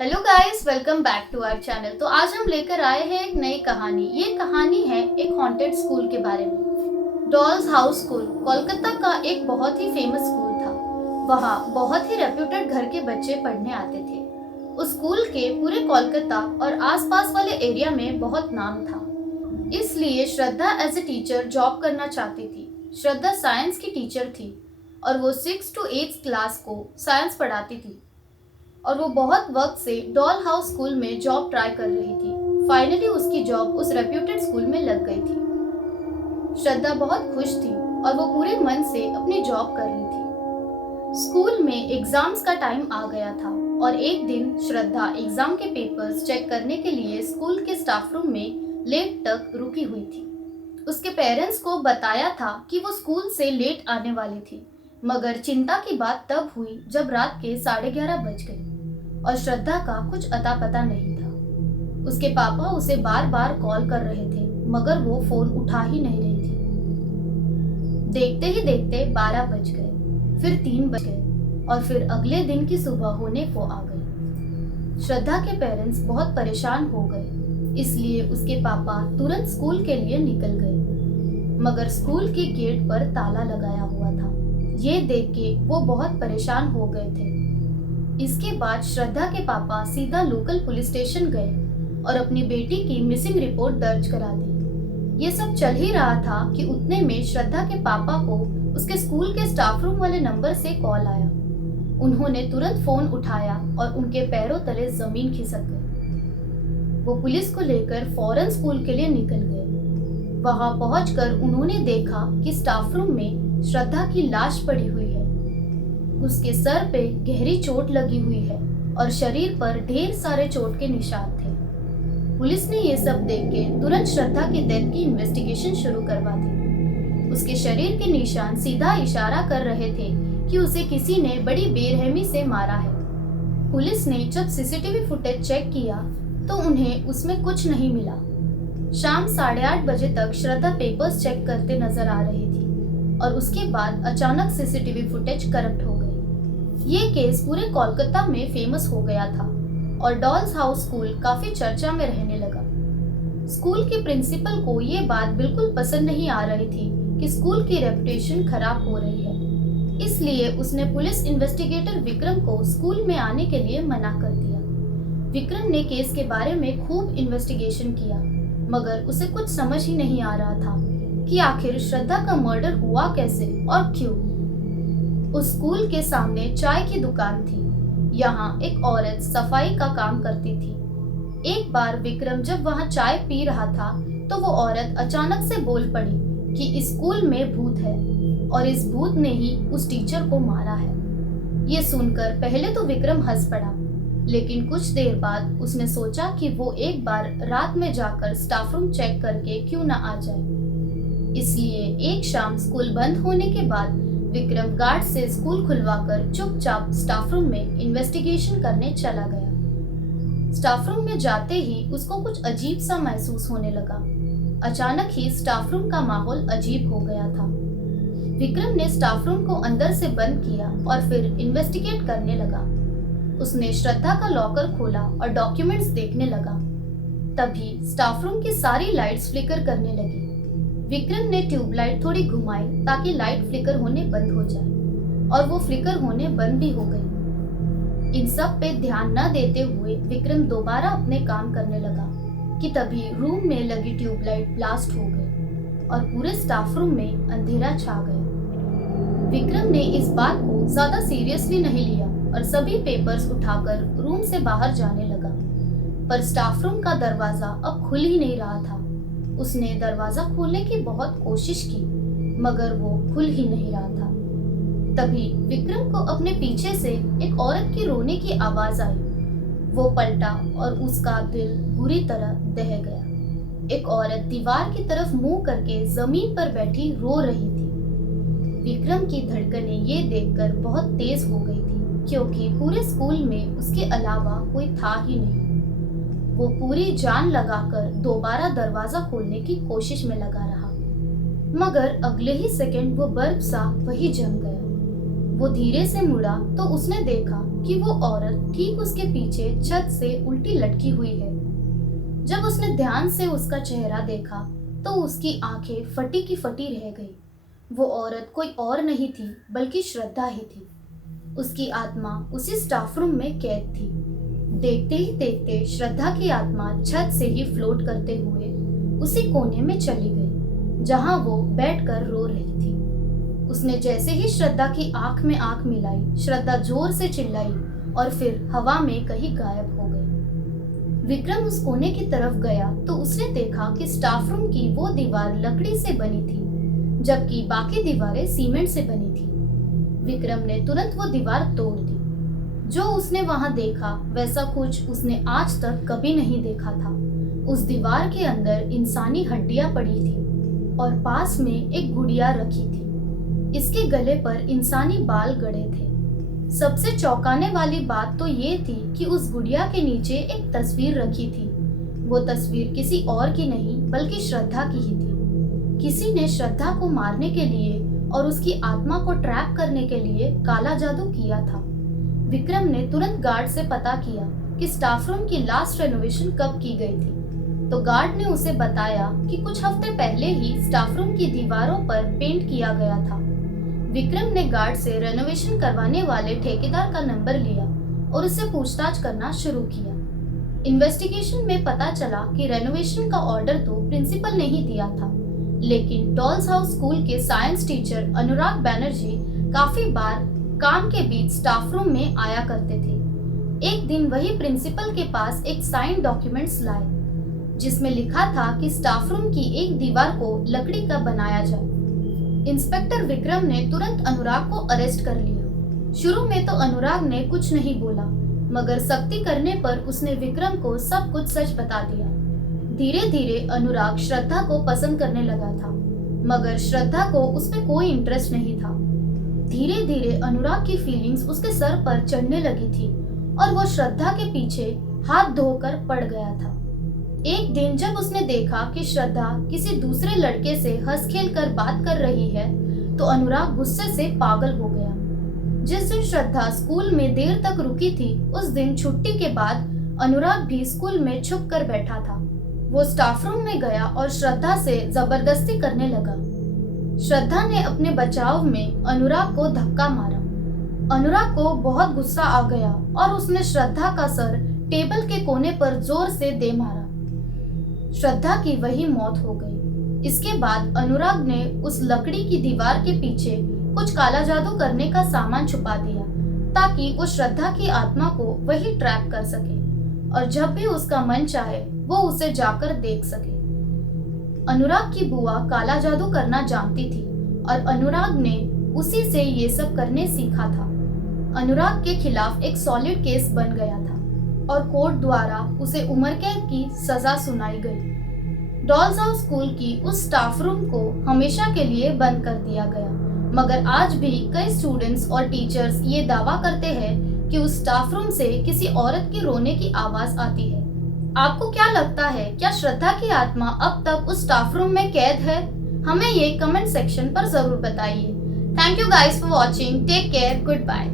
Hello guys, welcome back to our channel. तो आज हम लेकर आए हैं एक नई कहानी। ये कहानी है एक हॉन्टेड स्कूल के बारे में। डॉल्स हाउस स्कूल कोलकाता का एक बहुत ही फेमस स्कूल था। वहाँ बहुत ही रेप्यूटेड घर के बच्चे पढ़ने आते थे। उस स्कूल के पूरे कोलकाता और आसपास वाले एरिया में बहुत नाम था। इसलिए श्रद्धा एज ए टीचर जॉब करना चाहती थी। श्रद्धा साइंस की टीचर थी और वो 6 to 8 क्लास को साइंस पढ़ाती थी और वो बहुत वक्त से डॉल हाउस स्कूल में जॉब ट्राई कर रही थी। फाइनली उसकी जॉब उस रेप्यूटेड स्कूल में लग गई थी। श्रद्धा बहुत खुश थी और वो पूरे मन से अपनी जॉब कर रही थी। स्कूल में एग्जाम्स का टाइम आ गया था और एक दिन श्रद्धा एग्जाम के पेपर्स चेक करने के लिए स्कूल के स्टाफ रूम में लेट तक रुकी हुई थी। उसके पेरेंट्स को बताया था कि वो स्कूल से लेट आने वाली थी, मगर चिंता की बात तब हुई जब रात के 11:30 बज गए और श्रद्धा का कुछ अता पता नहीं था। उसके पापा उसे बार बार कॉल कर रहे थे, मगर वो फोन उठा ही नहीं रही थी। देखते ही देखते 12 बज गए, फिर 3 बज गए और फिर अगले दिन की सुबह होने को आ गई। श्रद्धा के पेरेंट्स बहुत परेशान हो गए, इसलिए उसके पापा तुरंत स्कूल के लिए निकल गए, मगर स्कूल के गेट पर ताला लगाया हुआ था। ये देख के वो बहुत परेशान हो गए थे। इसके बाद श्रद्धा के पापा सीधा लोकल पुलिस स्टेशन गए और अपनी बेटी की मिसिंग रिपोर्ट दर्ज करा दी। ये सब चल ही रहा था कि उतने में श्रद्धा के पापा को उसके स्कूल के स्टाफ रूम वाले नंबर से कॉल आया। उन्होंने तुरंत फोन उठाया और उनके पैरों तले जमीन खिसक गई। वो पुलिस को लेकर फौरन स्कूल के लिए निकल गए। वहां पहुंचकर उन्होंने देखा कि स्टाफ रूम में श्रद्धा की लाश पड़ी हुई है। उसके सर पे गहरी चोट लगी हुई है और शरीर पर ढेर सारे चोट के निशान थे। पुलिस ने ये सब देख के तुरंत श्रद्धा की डेथ की इन्वेस्टिगेशन शुरू करवा दी। उसके शरीर के निशान सीधा इशारा कर रहे थे कि उसे किसी ने बड़ी बेरहमी से मारा है। पुलिस ने जब सीसीटीवी फुटेज चेक किया तो उन्हें उसमें कुछ नहीं मिला। शाम 8:30 बजे तक श्रद्धा पेपर्स चेक करते नजर आ रही थी और उसके बाद अचानक सीसीटीवी फुटेज करप्ट हो गई। ये केस पूरे कोलकाता में फेमस हो गया था और डॉल्स हाउस स्कूल काफी चर्चा में रहने लगा। स्कूल के प्रिंसिपल को ये बात बिल्कुल पसंद नहीं आ रही थी कि स्कूल की रेपुटेशन खराब हो रही है, इसलिए उसने पुलिस इन्वेस्टिगेटर विक्रम को स्कूल में आने के लिए मना कर दिया। विक्रम ने केस के बारे में खूब इन्वेस्टिगेशन किया, मगर उसे कुछ समझ ही नहीं आ रहा था कि आखिर श्रद्धा का मर्डर हुआ कैसे और क्यों। उस स्कूल के सामने चाय की दुकान थी। यहाँ एक औरत सफाई का काम करती थी। एक बार विक्रम जब वहाँ चाय पी रहा था तो वो औरत अचानक से बोल पड़ी कि इस स्कूल में भूत है और इस भूत ने ही उस टीचर को मारा है। ये सुनकर पहले तो विक्रम हंस पड़ा, लेकिन कुछ देर बाद उसने सोचा कि वो एक बार रात में जाकर स्टाफ रूम चेक करके क्यों ना आ जाए। इसलिए एक शाम स्कूल बंद होने के बाद विक्रम गार्ड से स्कूल खुलवाकर चुपचाप स्टाफ रूम में इन्वेस्टिगेशन करने चला गया। स्टाफ रूम में जाते ही उसको कुछ अजीब सा महसूस होने लगा। अचानक ही स्टाफ रूम का माहौल अजीब हो गया था। विक्रम ने स्टाफ रूम को अंदर से बंद किया और फिर इन्वेस्टिगेट करने लगा। उसने श्रद्धा का लॉकर खोला और डॉक्यूमेंट्स देखने लगा। तभी स्टाफ रूम की सारी लाइट्स फ्लिकर करने लगी। विक्रम ने ट्यूबलाइट थोड़ी घुमाई ताकि लाइट फ्लिकर होने बंद हो जाए और वो फ्लिकर होने बंद भी हो गई। इन सब पे ध्यान न देते हुए विक्रम दोबारा अपने काम करने लगा कि तभी रूम में लगी ट्यूबलाइट ब्लास्ट हो गई और पूरे स्टाफ रूम में अंधेरा छा गया। विक्रम ने इस बात को ज्यादा सीरियसली नहीं लिया और सभी पेपर्स उठाकर रूम से बाहर जाने लगा, पर स्टाफ रूम का दरवाजा अब खुल ही नहीं रहा था। उसने दरवाजा खोलने की बहुत कोशिश की, मगर वो खुल ही नहीं रहा था। तभी विक्रम को अपने पीछे से एक औरत की रोने की आवाज आई। वो पलटा और उसका दिल बुरी तरह दह गया। एक औरत दीवार की तरफ मुंह करके जमीन पर बैठी रो रही थी। विक्रम की धड़कनें ये देखकर बहुत तेज हो गई थी, क्योंकि पूरे स्कूल में उसके अलावा कोई था ही नहीं। वो पूरी जान लगाकर दोबारा दरवाजा खोलने की कोशिश में लगा रहा, मगर अगले ही सेकंड वो बर्फ सा वही जम गया। वो धीरे से मुड़ा तो उसने देखा कि वो औरत ठीक उसके पीछे छत से उल्टी लटकी हुई है। जब उसने ध्यान से उसका चेहरा देखा तो उसकी आंखें फटी की फटी रह गई। वो औरत कोई और नहीं थी बल्कि श्रद्धा ही थी। उसकी आत्मा उसी स्टाफ रूम में कैद थी। देखते ही देखते श्रद्धा की आत्मा छत से ही फ्लोट करते हुए उसी कोने में चली गई जहां वो बैठकर रो रही थी। उसने जैसे ही श्रद्धा की आंख में आंख मिलाई, श्रद्धा जोर से चिल्लाई और फिर हवा में कहीं गायब हो गई। विक्रम उस कोने की तरफ गया तो उसने देखा कि स्टाफ रूम की वो दीवार लकड़ी से बनी थी जबकि बाकी दीवारें सीमेंट से बनी थी। विक्रम ने तुरंत वो दीवार तोड़ दी। जो उसने वहां देखा वैसा कुछ उसने आज तक कभी नहीं देखा था। उस दीवार के अंदर इंसानी हड्डियां पड़ी थी और पास में एक गुड़िया रखी थी। इसके गले पर इंसानी बाल गड़े थे। सबसे चौंकाने वाली बात तो ये थी कि उस गुड़िया के नीचे एक तस्वीर रखी थी। वो तस्वीर किसी और की नहीं बल्कि श्रद्धा की ही थी। किसी ने श्रद्धा को मारने के लिए और उसकी आत्मा को ट्रैप करने के लिए काला जादू किया था। विक्रम ने तुरंत गार्ड से पता किया कि स्टाफ रूम की लास्ट रेनोवेशन कब की गई थी। तो गार्ड ने उसे बताया कि कुछ हफ्ते पहले ही स्टाफ रूम की दीवारों पर पेंट किया गया था। विक्रम ने गार्ड से रेनोवेशन करवाने वाले ठेकेदार का नंबर लिया और उससे पूछताछ करना शुरू किया। इन्वेस्टिगेशन में पता चला कि रेनोवेशन का ऑर्डर तो प्रिंसिपल ने ही दिया था, लेकिन डॉल्स हाउस स्कूल के साइंस टीचर अनुराग बैनर्जी काफी बार काम के बीच स्टाफ रूम में आया करते थे। एक दिन वही प्रिंसिपल के पास एक साइन डॉक्यूमेंट्स लाए जिसमें लिखा था कि स्टाफ रूम की एक दीवार को लकड़ी का बनाया जाए। इंस्पेक्टर विक्रम ने तुरंत अनुराग को अरेस्ट कर लिया। शुरू में तो अनुराग ने कुछ नहीं बोला, मगर सख्ती करने पर उसने विक्रम को सब कुछ सच बता दिया। धीरे धीरे अनुराग श्रद्धा को पसंद करने लगा था, मगर श्रद्धा को उसमें कोई इंटरेस्ट नहीं था। धीरे धीरे अनुराग की फीलिंग्स उसके सर पर चढ़ने लगी थी और वो श्रद्धा के पीछे हाथ धोकर पड़ गया था। एक दिन जब उसने देखा कि श्रद्धा किसी दूसरे लड़के से हंस खेल कर बात कर रही है तो अनुराग गुस्से से पागल हो गया। जिस दिन श्रद्धा स्कूल में देर तक रुकी थी उस दिन छुट्टी के बाद अनुराग भी स्कूल में छुप कर बैठा था। वो स्टाफ रूम में गया और श्रद्धा से जबरदस्ती करने लगा। श्रद्धा ने अपने बचाव में अनुराग को धक्का मारा। अनुराग को बहुत गुस्सा आ गया और उसने श्रद्धा का सर टेबल के कोने पर जोर से दे मारा। श्रद्धा की वही मौत हो गई। इसके बाद अनुराग ने उस लकड़ी की दीवार के पीछे कुछ काला जादू करने का सामान छुपा दिया ताकि वो श्रद्धा की आत्मा को वही ट्रैप कर सके और जब भी उसका मन चाहे वो उसे जाकर देख सके। अनुराग की बुआ काला जादू करना जानती थी और अनुराग ने उसी से ये सब करने सीखा था। अनुराग के खिलाफ एक सॉलिड केस बन गया था और कोर्ट द्वारा उसे उम्र कैद की सजा सुनाई गई। डॉल्स हाउस स्कूल की उस स्टाफ रूम को हमेशा के लिए बंद कर दिया गया, मगर आज भी कई स्टूडेंट्स और टीचर्स ये दावा करते हैं कि उस स्टाफ रूम से किसी औरत की रोने की आवाज आती है। आपको क्या लगता है, क्या श्रद्धा की आत्मा अब तक उस स्टाफ रूम में कैद है? हमें ये कमेंट सेक्शन पर जरूर बताइए। Thank you guys for watching. Take care, good bye.